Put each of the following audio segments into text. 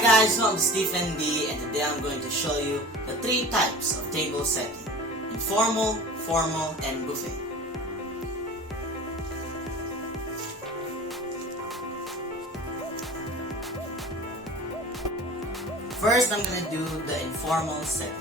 Hi guys, so I'm Stephen D, and today I'm going to show you the three types of table setting: informal, formal, and buffet. First, I'm going to do the informal setting.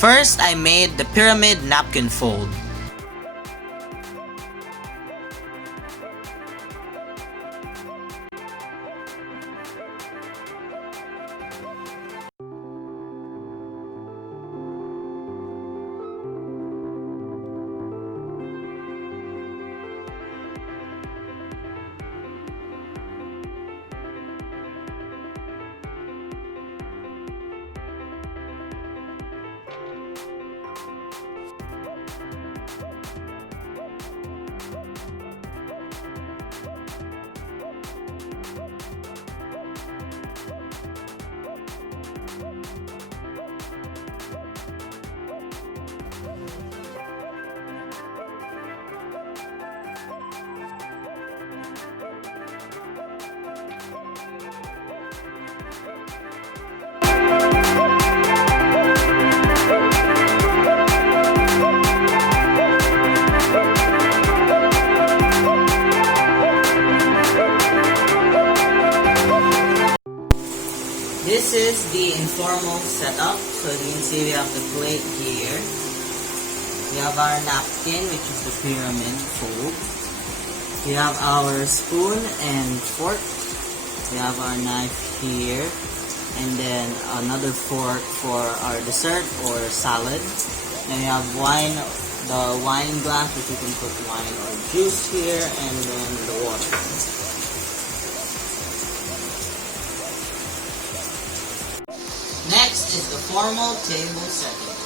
First, I made the pyramid napkin fold. This is the informal setup. So you can see we have the plate here. We have our napkin, which is the pyramid fold. We have our spoon and fork. We have our knife here. And then another fork for our dessert or salad. Then we have wine, the wine glass, which you can put wine or juice here, and then the water. Next is the formal table setting.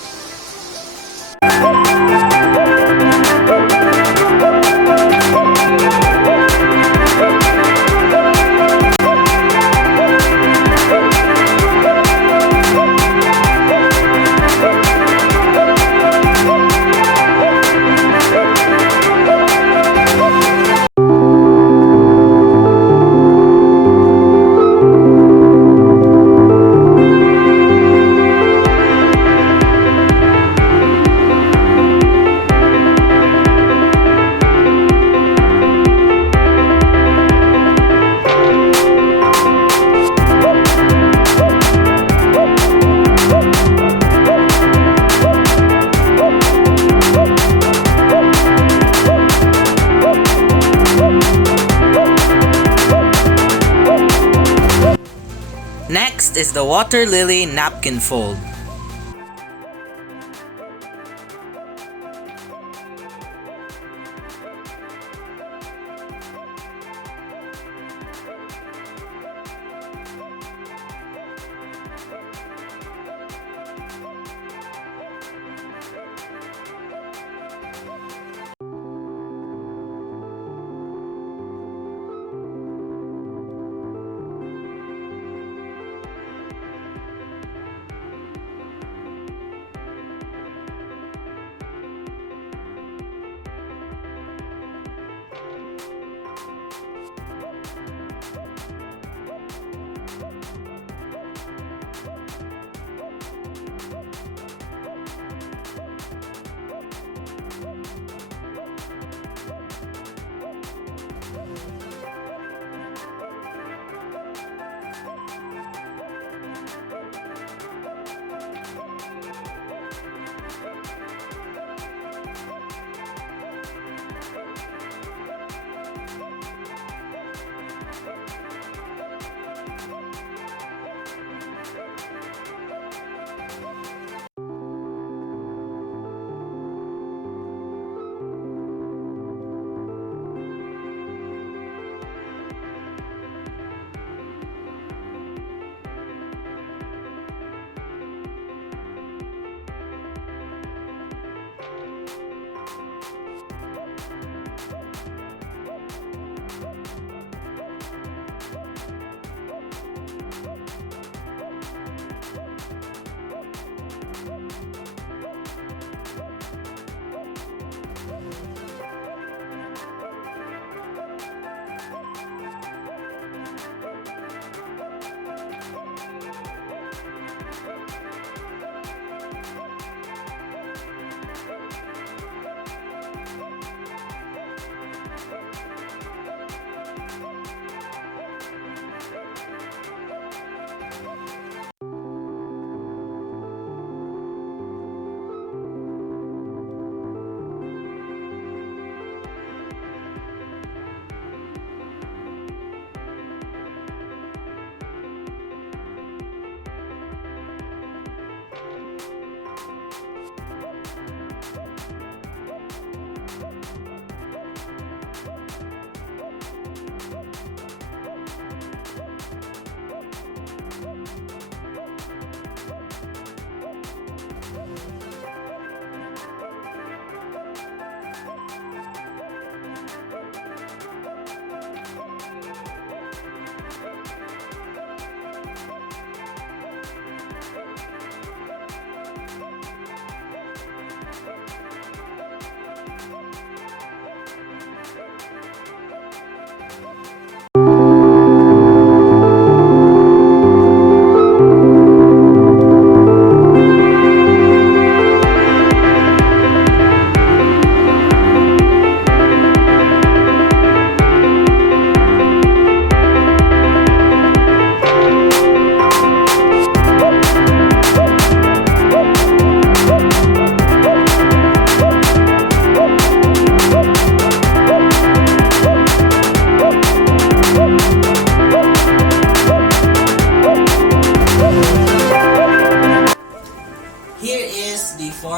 Next is the water lily napkin fold.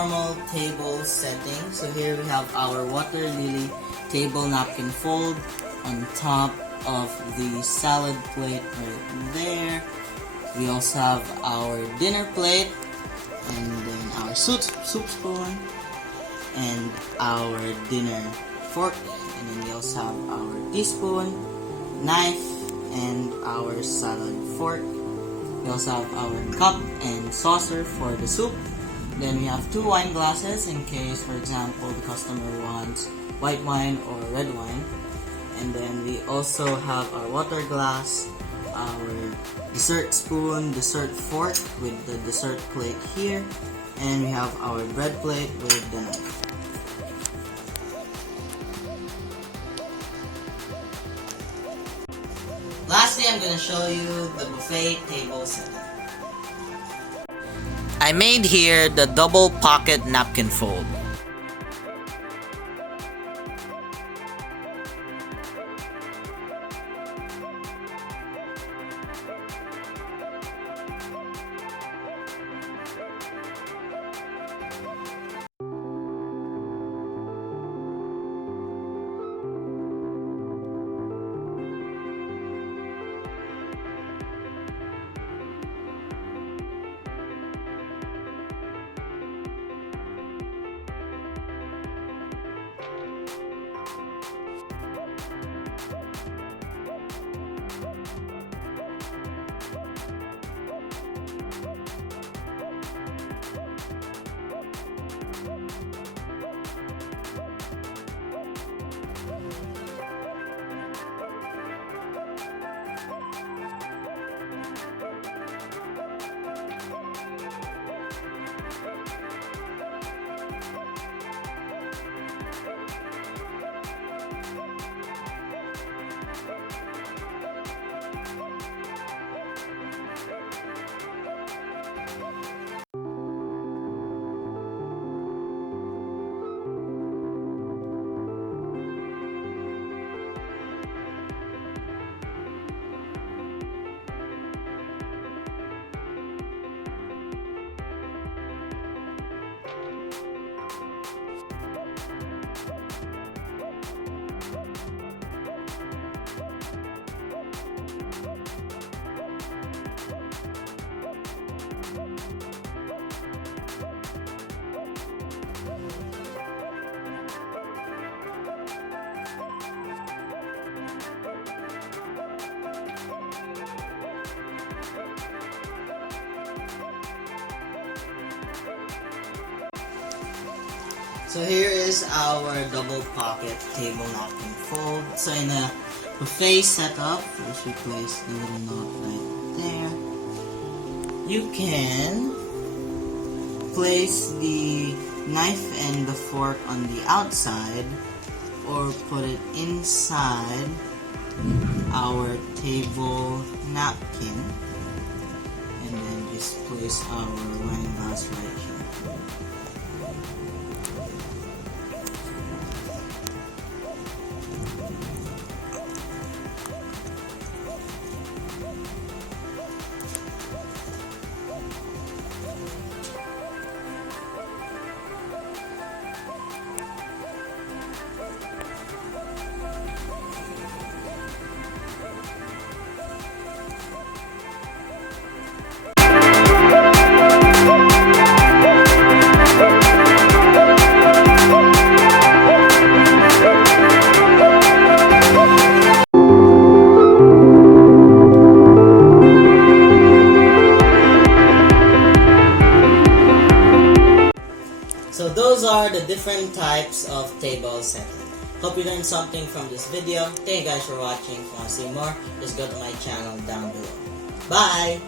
informal table setting. So here we have our water lily table napkin fold on top of the salad plate right there. We also have our dinner plate, and then our soup spoon, and our dinner fork, and then we also have our teaspoon, knife, and our salad fork. We also have our cup and saucer for the soup. Then we have 2 wine glasses in case, for example, the customer wants white wine or red wine. And then we also have our water glass, our dessert spoon, dessert fork with the dessert plate here, and we have our bread plate with the knife. Lastly, I'm going to show you the buffet table setup. I made here the double pocket napkin fold. So here is our double pocket table napkin fold. So in a buffet setup, let's replace the little knot right there. You can place the knife and the fork on the outside, or put it inside our table napkin, and then just place our wine glass right here. So those are the different types of table setting. Hope you learned something from this video. Thank you guys for watching. If you want to see more, just go to my channel down below. Bye!